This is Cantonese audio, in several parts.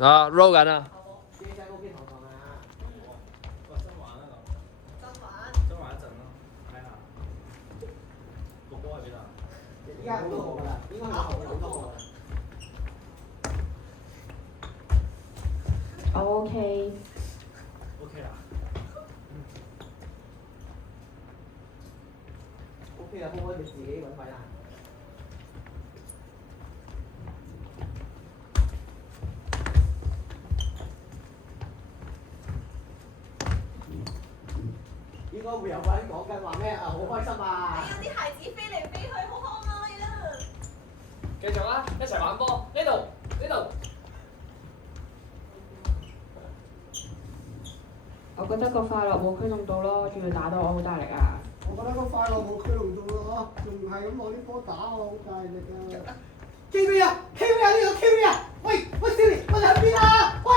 啊 roll 緊啊！機仔 OK 堂堂啊！喂，真玩啊咁。真玩。真玩一陣咯，睇下。個波喺邊啊？依家好多個㗎啦，應該係好多個㗎啦。OK。OK 啦。OK 啦，波你自己揾位啦。應該會有個人講緊話咩啊？好開心啊！係啊！啲孩子飛嚟飛去，好可愛啊！繼續啦，一齊玩波。呢度，呢度。我覺得個快樂冇驅動到咯，仲要打到我好大力啊！我覺得個快樂冇驅動到咯，仲係咁攞啲波打我好大力啊！KV 啊！KV 啊！呢個 KV 啊！喂喂，Siri，我哋喺邊啊？喂！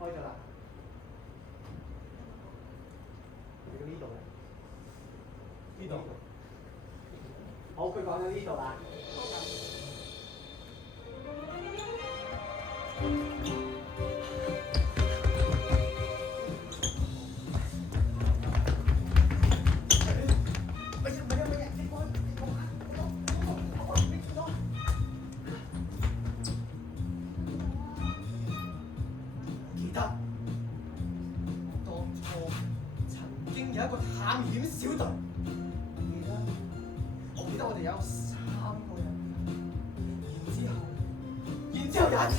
開咗啦。嚟到呢度啦。呢度。好，佢講到呢度啦。記得當初曾經有一個探險小隊，我記得我哋有3個人，然之後有一次，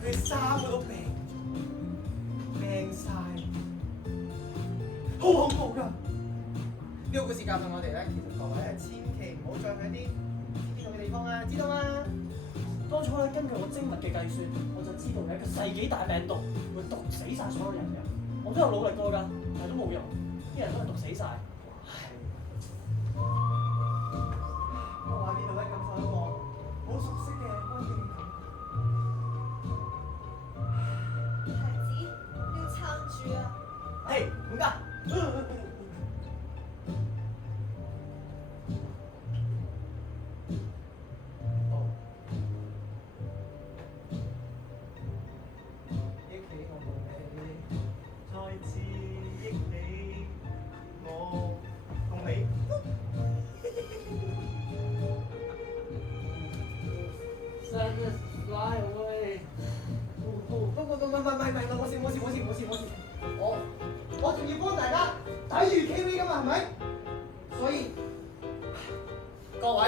佢哋3個都病晒，好恐怖㗎！呢個故事教訓我哋咧，其實各位係千祈唔好再去一啲唔知道嘅地方啊，知道嗎？當初咧，根據我精密嘅計算，我就知道有一個世紀大病毒會毒死晒所有人嘅。我都有努力過㗎，但係都冇用，啲人都係毒死晒。我話呢度咧感受一個好熟悉嘅安靜感。孩子要撐住啊！係，唔該。再次憶你，我同你。Send us fly away。冇事，我仲要幫大家抵禦 KV 㗎嘛，係咪？所以各位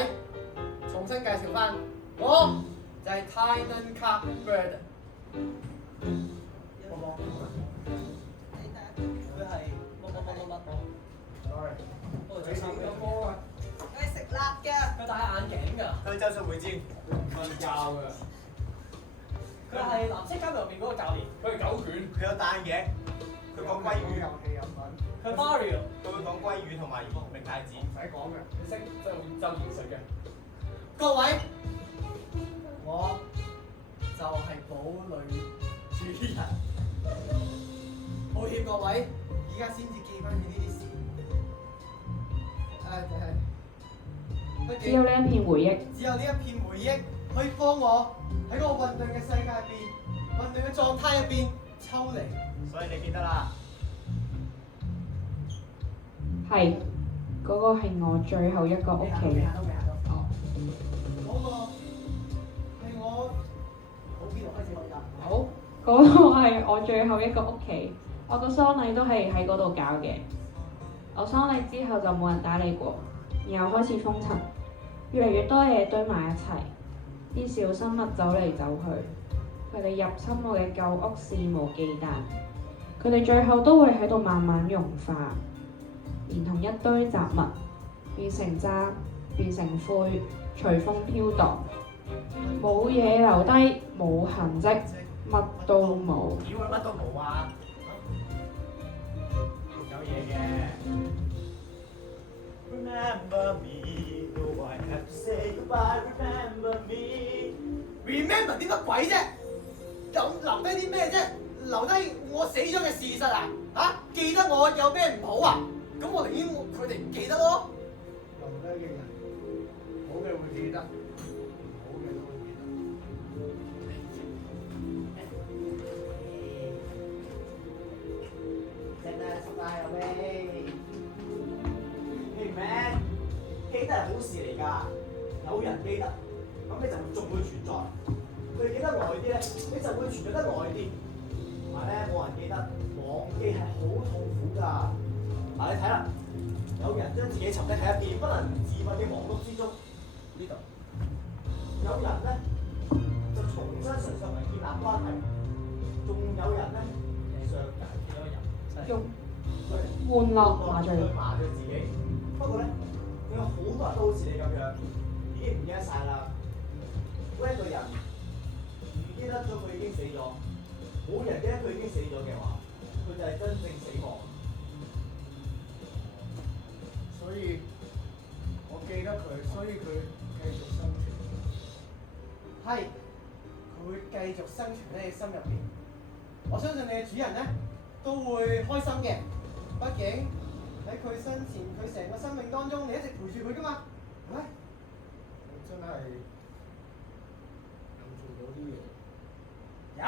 重新介紹翻，我就係 Tynan Cuthbert。佢係乜？Sorry，不過着衫嘅。佢係食辣嘅。佢戴眼鏡㗎。佢咒術迴戰。瞓覺㗎。佢係藍色監獄入邊嗰個教練。佢係狗卷。佢有戴眼鏡。佢講鮭魚。佢 Mario。佢會講鮭魚同埋明太子。唔使講嘅。佢識即係會就現實嘅。各位，我就係堡壘主人。抱歉各位，而家先至記翻起呢啲事。只有呢一片回憶。只有呢一片回憶可以幫我喺嗰個混沌嘅世界入邊、混沌嘅狀態入邊抽離。所以你記得啦。係，嗰個係我最後一個屋企。未行到。嗰個係我好邊度開始可以答？好。嗰個係我最後一個屋企，我個喪禮都係喺嗰度搞嘅。我喪禮之後就冇人打理過，然後開始封塵，越嚟越多嘢堆埋一齊，啲小生物走嚟走去，佢哋入侵我嘅舊屋肆無忌憚，佢哋最後都會喺度慢慢融化，連同一堆雜物變成渣，變成灰，隨風飄蕩，冇嘢留低，冇痕跡。乜都冇。點會乜都冇啊？有嘢嘅。Remember me, though I have to say goodbye. Remember me. Remember 點乜鬼啫？有留低啲咩啫？留低我死咗嘅事實啊？嚇，記得我有咩唔好啊？咁我寧願佢哋唔記得咯。留低嘅人，好嘅會記得，唔好嘅都會記得。真係失敗咗咩？Hey man，記得係好事嚟㗎，有人記得，咁你就仲會存在。佢記得耐啲咧，你就會存在得耐啲。同埋咧，冇人記得，忘記係好痛苦㗎。嗱，你睇啦，有人將自己沉溺喺一片不能自拔嘅忙碌之中，呢度；有人咧就重新嘗試同人建立關係，仲有人咧上緊幾多人，用玩樂麻醉。麻醉自己。不過咧，仲有好多人都好似你咁樣，已經唔記得晒啦。當一個人唔記得咗佢已經死咗，冇人記得佢已經死咗嘅話，佢就係真正死亡。所以，我記得佢，所以佢繼續生存。係，佢會繼續生存喺你心入邊。我相信你嘅主人咧都會開心嘅，畢竟喺佢生前，佢成個生命當中，你一直陪住佢噶嘛，係咪？我真係有做到啲嘢。有，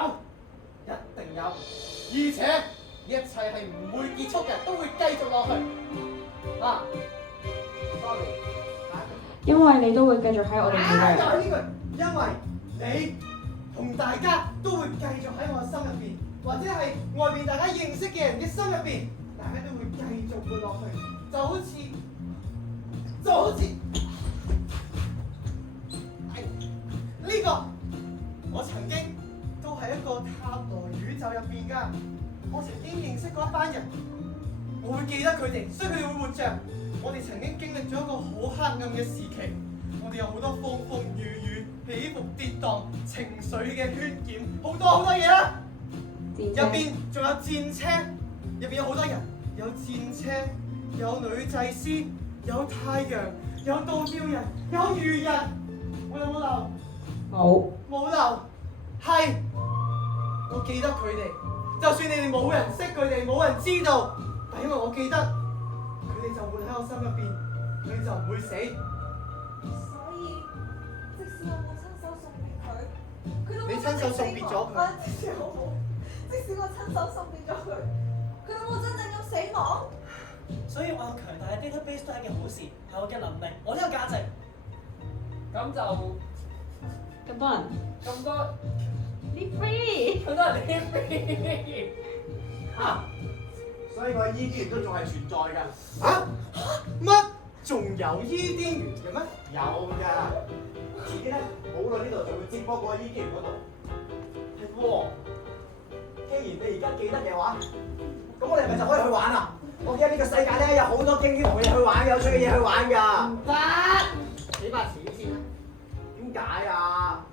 一定有，而且一切係唔會結束嘅，都會繼續落去。啊，sorry，因為你都會繼續喺我哋就度。係呢句，因為你同大家都會繼續喺我心入邊，或者係外邊大家認識嘅人嘅心入邊，大家都會繼續活落去，就好似呢個，我曾經都係一個塔羅宇宙入邊㗎，我曾經認識過一班人，我會記得佢哋，所以佢哋會活着。我哋曾經經歷咗一個好黑暗嘅時期，我哋有好多風風雨雨、起伏跌宕、情緒嘅渲染，好多嘢啦。入邊仲有戰車，入邊有好多人，有戰車，有女祭司，有太陽，有倒吊人，有魚人。我有冇漏？冇漏，係我記得佢哋。就算你哋冇人識佢哋，冇人知道，但因為我記得，佢哋就活喺我心入邊，佢哋就唔會死。所以，即使我冇親手送俾佢，佢都你親手送別咗佢。即使我親手送別咗佢，佢都冇真正咁死亡。所以我有強大嘅 database 都係一件好事，係我嘅能力，我都有價值。咁就咁多人，咁多你 free。咁多人呢邊啊！所以我伊甸園都仲係存在㗎。嚇？乜？仲有伊甸園嘅咩？有㗎。遲啲咧，冇耐呢度就會接駁過去伊甸園嗰度。係喎。既然你而家記得嘅話，咁我哋係咪就可以去玩啦？我記得呢個世界咧有好多驚天紅嘅嘢去玩，有趣嘅嘢去玩㗎。唔得，起碼遲啲先啦。點解啊？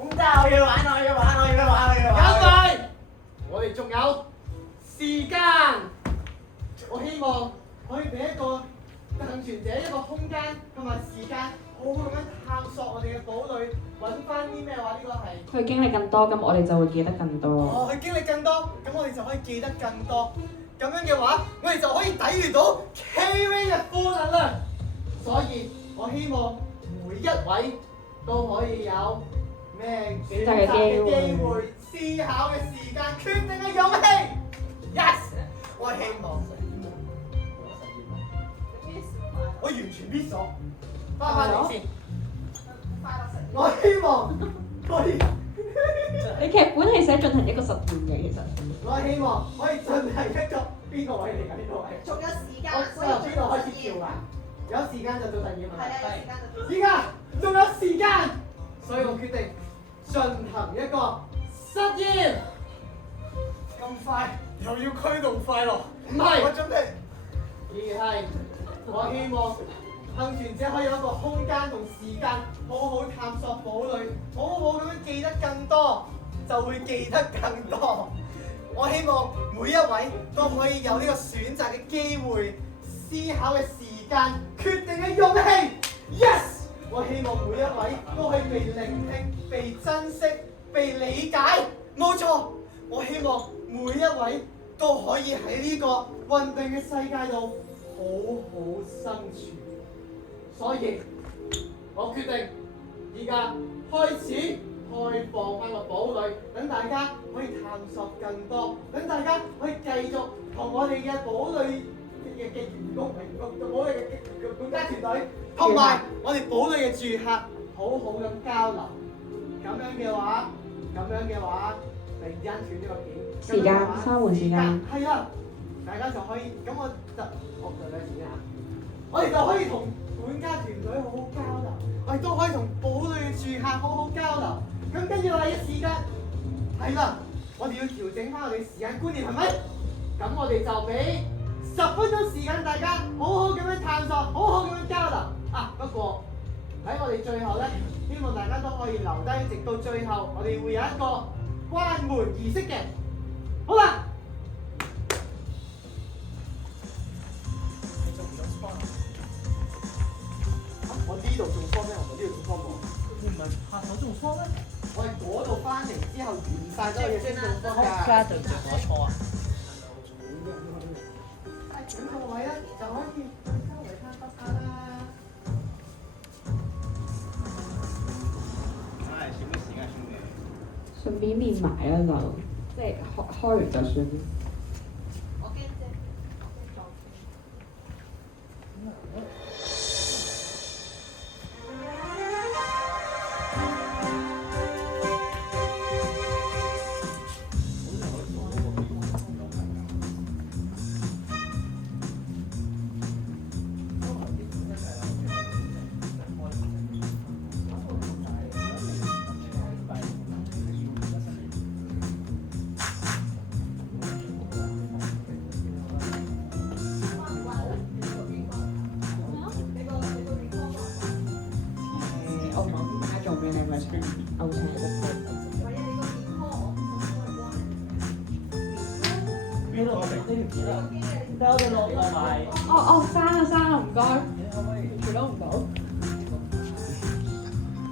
咁真係我要玩，我要玩，我要玩，我要玩。因為我哋仲有時間，我希望可以俾一個幸存者一個空間同埋時間，好好咁樣探索我哋嘅堡壘，揾翻啲咩話呢個係。佢經歷更多，咁我哋就會記得更多。哦，佢經歷更多，咁我哋就可以記得更多。咁樣嘅話，我哋就可以抵禦到 K-Ray 嘅負能量。所以，我希望每一位都可以有咩選擇嘅機會、思考嘅時間、決定嘅勇氣。Yes， 我希望我完全 miss 咗，翻嚟先。快樂成我希望可以。你劇本係寫進行一個實驗嘅，其實。我希望可以進行一個邊個位嚟㗎？呢個位？仲有時間，我所以由邊度開始做跳㗎？有時間就做實驗係啊，有時間就做。依家仲有時間，所以我決定進行一個實驗。咁快又要驅動快樂？唔係，我準備。而係我希望幸存者可以有一個空間同時間，好好探索堡壘，好好咁樣記得更多，就會記得更多。我希望每一位都可以有呢個選擇嘅機會、思考嘅時間、決定嘅勇氣。Yes！ 我希望每一位都可以被聆聽、被珍惜、被理解。冇錯，我希望每一位都可以喺呢個運動嘅世界度好好生存。所以，我決定而家開始開放翻個堡壘，等大家可以探索更多，等大家可以繼續同我哋嘅堡壘嘅員工，唔係員工，堡壘嘅管家團隊，同埋我哋堡壘嘅住客好好咁交流。咁樣嘅話，突然之間斷咗個片，時間3換時間。係啊，大家就可以咁我就睇時間啊，我哋就可以同管家團隊好好交流，我哋都可以同堡壘嘅住客好好交流。咁跟住落嚟嘅時間係啦，我哋要調整翻我哋時間觀念，係咪？咁我哋就俾10分鐘時間大家好好咁樣探索，好好咁樣交流。啊，不過喺我哋最後咧，希望大家都可以留低，直到最後，我哋會有一個關門儀式嘅。好啦。你做唔做 sport 啊？我呢度做 sport 咩？我呢度做 sport 喎。你唔係下手做 sport 咩？我係嗰度翻嚟之後完晒所有嘢先做 sport 㗎。家對唔對我錯啊？咁個位咧就可以周圍攤筆下啦。唉，少乜時間兄弟？順便練埋啦就，即係開完就算。我驚啫，我驚撞。我唔係好知做咩，你咪算歐青得或者你個健康我呢度呢條片啊，俾我哋落埋。哦，刪啦，唔該，你可唔可以？全都唔到。